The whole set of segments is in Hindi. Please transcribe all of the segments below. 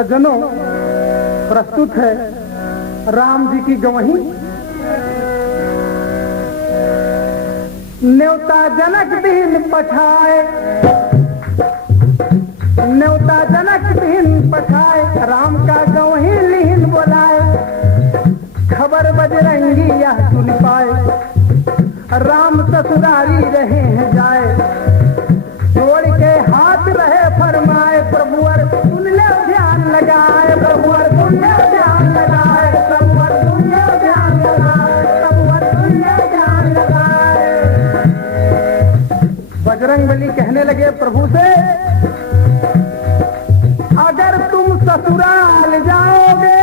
सज्जनों, प्रस्तुत है राम जी की गवही। न्योता जनक दीन पठाए, न्योता जनक दीन पठाए, राम का गवही लीन बोलाए। खबर बजरंगी यह सुन पाए, राम ससुरारी रहे हैं जाए। जोड़ के हाथ रहे फरमाए, प्रभुवर सुन ले ध्यान लगाए, प्रभुवर सुन ले ध्यान लगाए, प्रभुवर सुन ले ध्यान लगाए, प्रभुवर सुन ले ध्यान लगाए। बजरंगबली कहने लगे प्रभु से, अगर तुम ससुराल जाओगे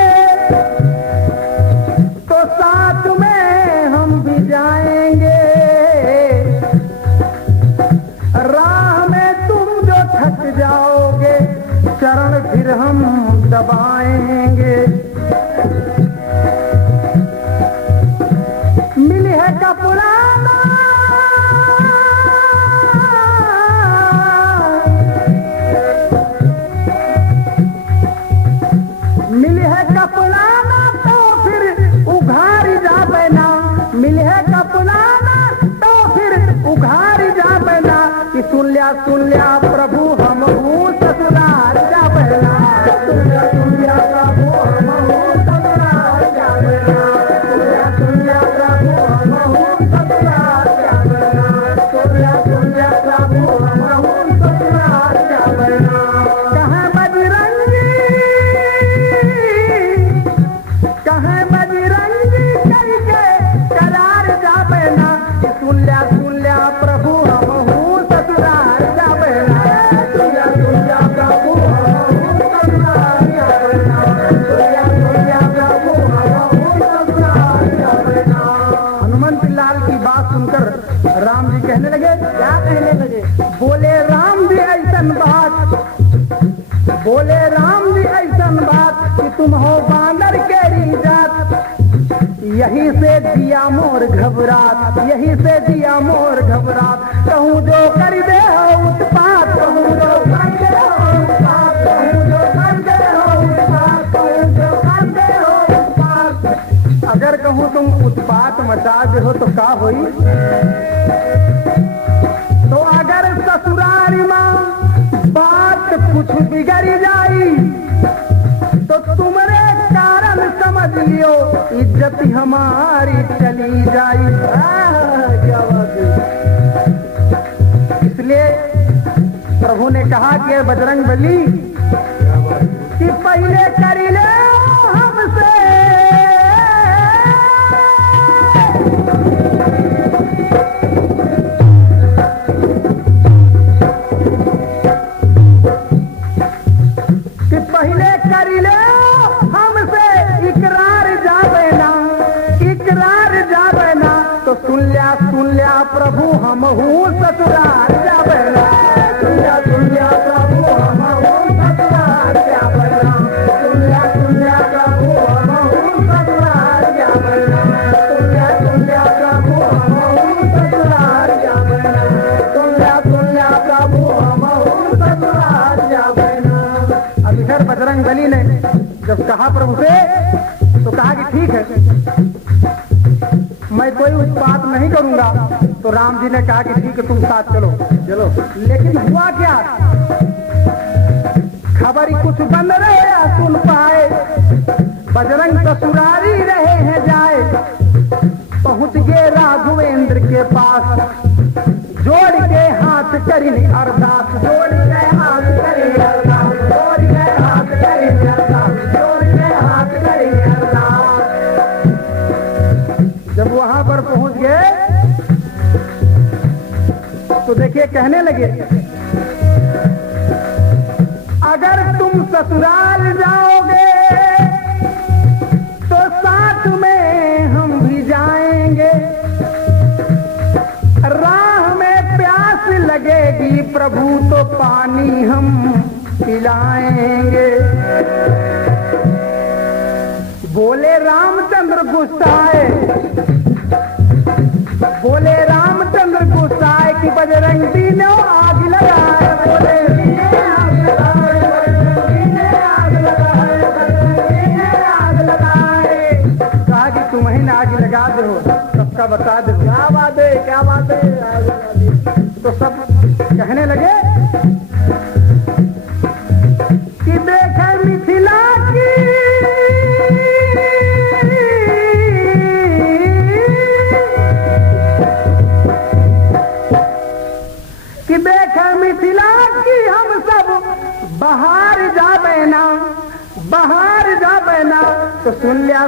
तो साथ में हम भी जाएंगे। राह में तुम जो थक जाओगे, चरण फिर हम दबाएंगे। मिली है का पुराना, मिली है का पुराना तो फिर उघारी जा बैना, मिली है का पुराना तो फिर उघारी जा बैना। कि सुन लिया प्रभु हम हूँ ससुराल जा बैना, सुन लिया प्रभु हम हूँ ससुराल जा बैना, सुन लिया प्रभु हम हूँ ससुराल जा बैना, सुन लिया प्रभु हम हूँ ससुराल जा बैना। कहाँ बजरंगी, कहाँ बजरंगी करके करार जा बैना। सुन लिया प्रभु हम हूँ ससुराल जा बैना, सुन लिया प्रभु हम हूँ ससुराल जा बैना, सुन लिया प्रभु हम हूँ ससुराल जा बैना। हनुमंत लाल की बात सुनकर राम जी कहने लगे, क्या कहने लगे? बोले राम जी ऐसन बात, बोले राम जी ऐसन बात कि तुम हो बांदर केरी जात। यहीं से दिया मोर घबरात, यहीं से दिया मोर घबरात। कहूँ जो कर दे हो उत्पात, कहूँ जो कर दे हो उत्पात, कहूँ जो कर दे हो उत्पात, कहूँ जो कर दे हो उत्पात। अगर कहूँ तुम उत्पात मचा दे हो तो का होई? तो अगर ससुरारी माँ बात कुछ बिगड़ जाई तो तुम्हारे कारण समझ लियो इज्जत हमारी चली जाई। क्या बात है। इसलिए प्रभु ने कहा कि बजरंगबली कि पहले कर ले हमसे, कि पहले कर ले हमसे इकरार जा बैना, इकरार जा बैना। तो सुन लिया प्रभु हम हूँ ससुराल जा बैना, सुन लिया प्रभु हम हूँ ससुराल जा बैना, सुन लिया प्रभु हम हूँ ससुराल जा बैना, सुन लिया प्रभु हम हूँ ससुराल जा बैना, सुन लिया प्रभु हम हूँ ससुराल जा बैना। अब इधर बजरंगबली ने जब कहा प्रभु से तो कहा कि ठीक है, मैं कोई उत्पात नहीं करूंगा। तो राम जी ने कहा कि ठीक है तुम साथ चलो चलो। लेकिन हुआ क्या, खबर कुछ बन रहे सुन पाए, बजरंग ससुरारी रहे हैं जाए। पहुंच गए राघवेंद्र के पास, जोड़ के हाथ करी अरदास, जोड़ के हाथ करी अरदास, जोड़ के हाथ करी अरदास, जोड़ के हाथ करी अरदास। जब वहां पर पहुंच गए तो देखिए कहने लगे, अगर तुम ससुराल जाओगे तो साथ में हम भी जाएंगे। राह में प्यास लगेगी प्रभु तो पानी हम पिलाएंगे। बोले रामचंद्र गुस्साए, बोले रामचंद्र गुस्साए कि बजरंगी ने आग लगाए, बोले आग लगाए, आग लगाए। बता दो। क्या बात है, क्या बात है। तो सब कहने लगे कि देखे मिथिला की देखे मिथिला की हम सब बाहर जाबे ना, बाहर जाबे ना। तो सुन लिया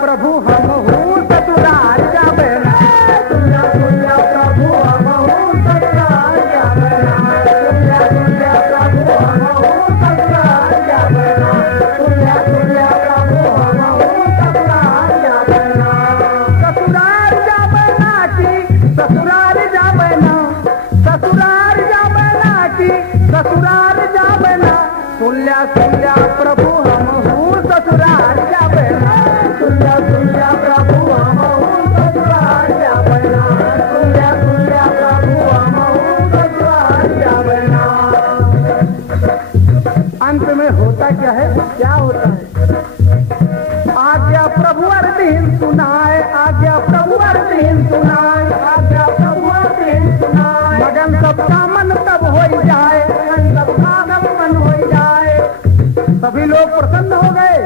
प्रभु हम हूँ ससुराल जाबे ना, सुन लिया प्रभु हम हूँ ससुराल जाबे ना, सुन लिया प्रभु हम हूँ ससुराल जाबे ना, सुन लिया प्रभु हम हूँ ससुराल जाबे ना। ससुराल जाबे ना की ससुराल जाबे ना, ससुराल जाबे ना की ससुराल जाबे ना। सुन लिया प्रभु हम हूँ ससुराल जाबे ना, सुन लिया प्रभु हम हूँ ससुराल जाबे ना, सुन लिया प्रभु हम हूँ ससुराल जाबे ना। अंत में होता क्या है, क्या होता है? आज्ञा प्रभु अर्दीन सुनाए, आज्ञा प्रभु अर्दीन सुनाए, आज्ञा प्रभु अर्दीन सुनाए। मगन सबका मन तब हो जाए, मगन सबका मन हो जाए। सभी लोग प्रसन्न हो गए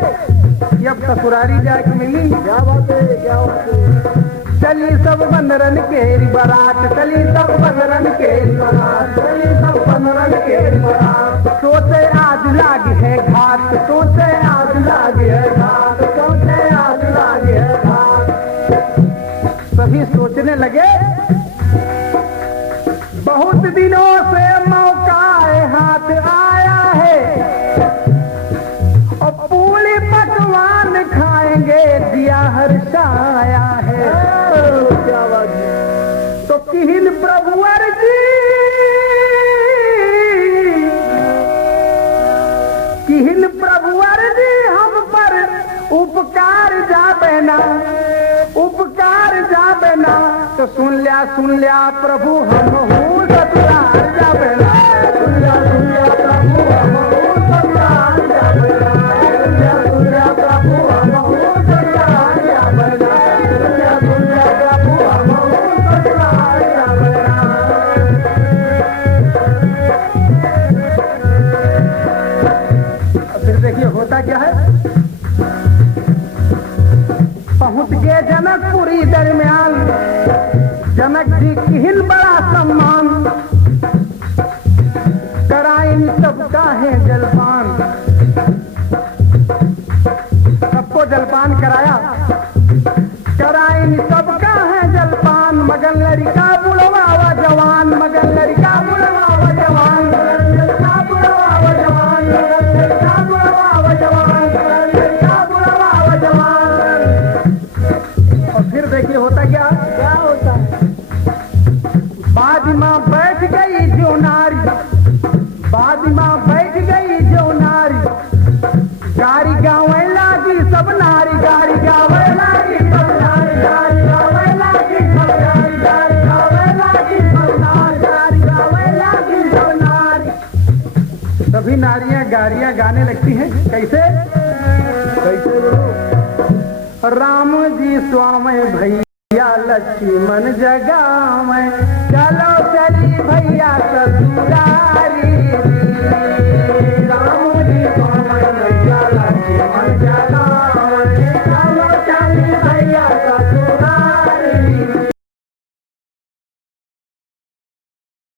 कि अब ससुरारी जाके मिली। क्या बात है, क्या बात है। चली सब बंदरन केरी बारात, चली सब बंदरन केरी बारात, चली सब बंदरन केरी बारात। सोचे आज लागी है घाट, सोचे आज लागी है घाट, सोचे आज लागी है घाट। सभी सोचने लगे बहुत दिनों से मौका हाथ आया है और पूरी पकवान खाएंगे, दिया हर्षाया है। क्या बात है। तो किहिन प्रभुवर जी, किहिन प्रभुवर जी हम पर उपकार जाबे ना, उपकार जाबे ना। तो सुन लिया प्रभु हम हूँ ससुराल जाबे ना, सुन लिया प्रभु हम हूँ ससुराल जाबे ना, सुन लिया प्रभु हम हूँ ससुराल जाबे ना, सुन लिया प्रभु हम हूँ ससुराल जाबे ना। फिर देखिए होता क्या है, पहुंच गए जनकपुरी दरमियान। जनक जी किहिन बड़ा सम्मान, कराइन सबका है जलपान। सबको जलपान कराया, कराइन सबका है जलपान। मगन लड़का बुढ़वा जवान, मगन लड़का बुढ़वा जवान, मगन लड़का बुढ़वा जवान, मगन लड़का बुढ़वा जवान, मगन लड़का बुढ़वा जवान। और फिर देखिए होता क्या, क्या होता है? बाजी माँ बैठ गई जो नारी, बाजी माँ बैठ गई जो नारी। गाड़ी गावे लागी सब नारी, गाड़ी गावे लागी सब नारी, गाड़ी गावे लागी सब नारी, गाड़ी गावे लागी सब नारी, गाड़ी गावे लागी सब नारी। सभी नारियां गाड़ियां गाने लगती हैं। कैसे कैसे बोलो? राम जी स्वामी भैया लक्ष्मण जगावे, चलो चली भैया ससुराल।